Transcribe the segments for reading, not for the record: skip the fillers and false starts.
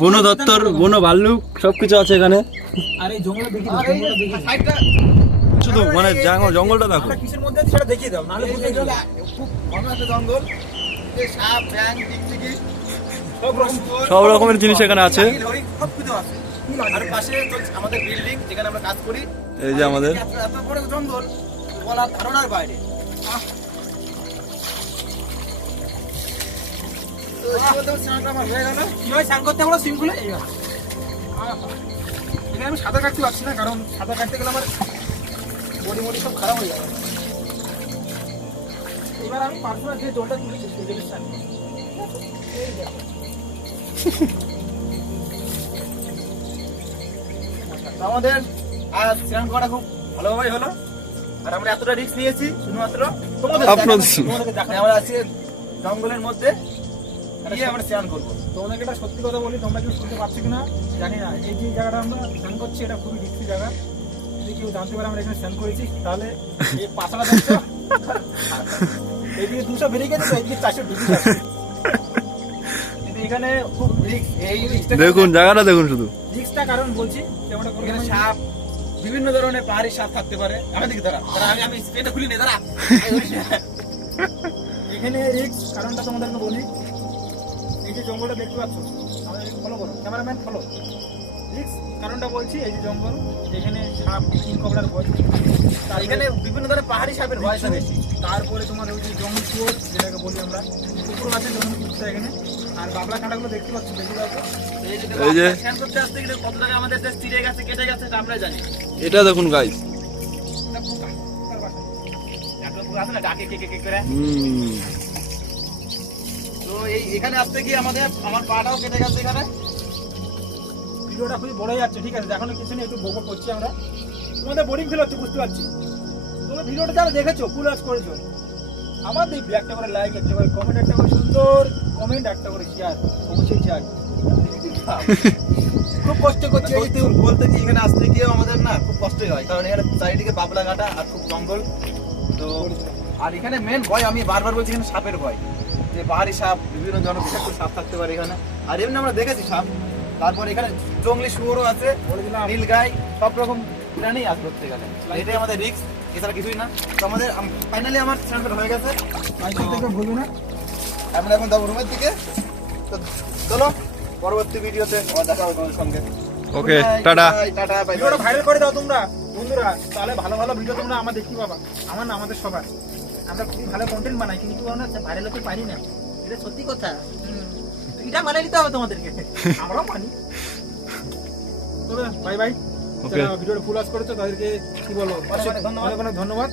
বন দপ্তর, বন ভাল্লুক সবকিছু আছে এখানে। আর এই জঙ্গলে দেখি শুধু মানে জঙ্গলটা দেখো। কিসের মধ্যে আছে সেটা দেখিয়ে দাও, নাহলে বুঝতে গেলে খুব ঘন একটা জঙ্গল, যে সাপ ব্যাং টিকটিকি সব রকমের জিনিস এখানে আছে। সব কিছু আছে। আর পাশে চলছে আমাদের বিল্ডিং, যেখানে আমরা কাজ করি। এই যে আমাদের এত বড় জঙ্গল বলার ধারণার বাইরে। তো এই বলতে স্নানটা আমার হয়ে গেল। কিভাবে স্নান করতে আমরা সিম্পলে এখানে আমি সাঁতার কাটতে পারছি না, কারণ সাঁতার কাটতে গেলে আমার বডি সব খারাপ হয়ে যাবে। এবার আমি পার্সোনাল যে জলটা তুলেছি সেই জলে স্নান করবো। এই দেখো। তো আমাদের আজ স্নান করা খুব ভালোভাবেই হলো। আর আমরা এতটা রিস্ক নিয়েছি শুধুমাত্র তোমাদেরকে দেখানো। আমরা আজকে জঙ্গলের মধ্যে গিয়ে আমরা স্নান করবো। তোমাকে একটা সত্যি কথা বলি, তোমরা কেউ শুনতে পাচ্ছ কিনা জানি না। এই যে জায়গাটা আমরা স্নান করছি, এটা খুবই রিস্কি জায়গা। যদি কেউ জানতে পারে আমরা এখানে স্নান করেছি, তাহলে এই পাঁচটা দেখছো, এইদিকে 200 বেরিয়ে গেছে, এইদিকে 400 ঢুকে যাচ্ছে। কিন্তু এখানে খুব রিস্ক। এই দেখুন জায়গাটা দেখুন শুধু। রিস্কটা কারণ বলছি, যেমনটা এখানে সাপ, বিভিন্ন ধরনের পাহাড়ি সাপ থাকতে পারে। আমার দিকে দাঁড়া, আমি স্পেনটা খুলি নি, দাঁড়া। এখানে রিস্ক কারণটা তোমাদেরকে বলি। এই যে জঙ্গলটা দেখতে পাচ্ছ, আমাদের ফলো করো, ক্যামেরাম্যান ফলো। রিস্ক কারণটা বলছি, এই যে জঙ্গল, এখানে সাপ, কিংকবরার ভয়, আর এখানে বিভিন্ন ধরনের পাহাড়ি সাপের ভয়টা বেশি। তারপরে তোমার ওই যে জঙ্গল শুয়োর, যেটাকে বলি আমরা, কুকুর আছে জঙ্গল কুকুরটা এখানে। আর বাবলা কাঁটাগুলো দেখতে পাচ্ছ, দেখতে পাচ্ছ। এই যে স্ক্যান করতে আসতে গেলে কত টাকা আমাদের দেশ চিড়ে গেছে, কেটে গেছে, এটা আমরা জানি। এটা দেখুন গাইস। এটা পোকা, পোকার বাসা। একটা পুরো আছে না, ডাকে কে কে কে করে। তো এখানে আসতে গিয়ে আমার পাটাও কেটে গেছে এখানে। ভিডিওটা খুবই বড় হয়ে যাচ্ছে, ঠিক আছে? এখনো কিছু নেই, একটু বকবক করছি আমরা। তোমাদের বোরিং ফিল হচ্ছে, বুঝতে পারছি। তোমরা ভিডিওটা যারা দেখেছো, ফুল ওয়াচ করেছো, আমার দেখবি একটা করে লাইক, একটা করে কমেন্ট, একটা করে সুন্দর কমেন্ট, একটা করে শেয়ার, অবশ্যই শেয়ার। খুব কষ্ট করছি বলতে কি, এখানে আসতে গিয়ে আমাদের না খুব কষ্টই হয়, কারণ এখানে চারিদিকে বাবলা কাটা আর খুব জঙ্গল। তো আর এখানে মেন ভয়, আমি বারবার বলছি, এখানে সাপের ভয়। যে পাহাড়ি সাপ, বিভিন্ন জনবিষাক্ত সাপ থাকতে পারে এখানে। আর এমনি আমরা দেখেছি সাপ। তারপর এখানে জঙ্গলি শুয়োরও আছে, নীলগাই, সব রকম প্রাণী আছে ধরতে গেলে। এটাই আমাদের রিস্ক, এছাড়া কিছুই না। তো আমাদের ফাইনালি আমার স্নান হয়ে গেছে। বলবো না, আমরা এখন যাবো রুমের দিকে। তো চলো পরবর্তী ভিডিওতে আবার দেখা হবে তোমাদের সঙ্গে। Okay, tata. Tata, bye. ভিডিওটা ভাইরাল করে দাও তোমরা বন্ধুরা, তাহলে ভালো ভালো ভিডিও তোমরা আমার দেখতে পাবা। আমার না, আমাদের সবার। আমরা খুবই ভালো কন্টেন্ট বানাই, কিন্তু আমরা ভাইরাল হতে পারি না। এটা সত্যি কথা। এটা মানে নিতে হবে তোমাদেরকে, আমরাও মানি। তবে বাই বাই। ওকে, ভিডিওটা ফুল ওয়াচ করেছো তাদেরকে কি বলবো, অনেক অনেক ধন্যবাদ।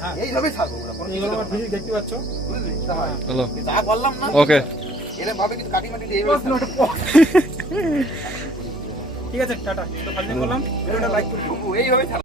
হ্যাঁ, এইভাবেই থাকবো আমরা। এইগুলো আমার ভিডিও দেখতে পাচ্ছ, বুঝলি? হ্যালো, যা বললাম না, ওকে। এরকম ভাবে কিন্তু কাটি মাটি দিয়ে এইভাবে থাকবো। ঠিক আছে, টাটা। তো ফাইনাল করলাম, ভিডিওটা লাইক করুন। এইভাবেই থাকবো।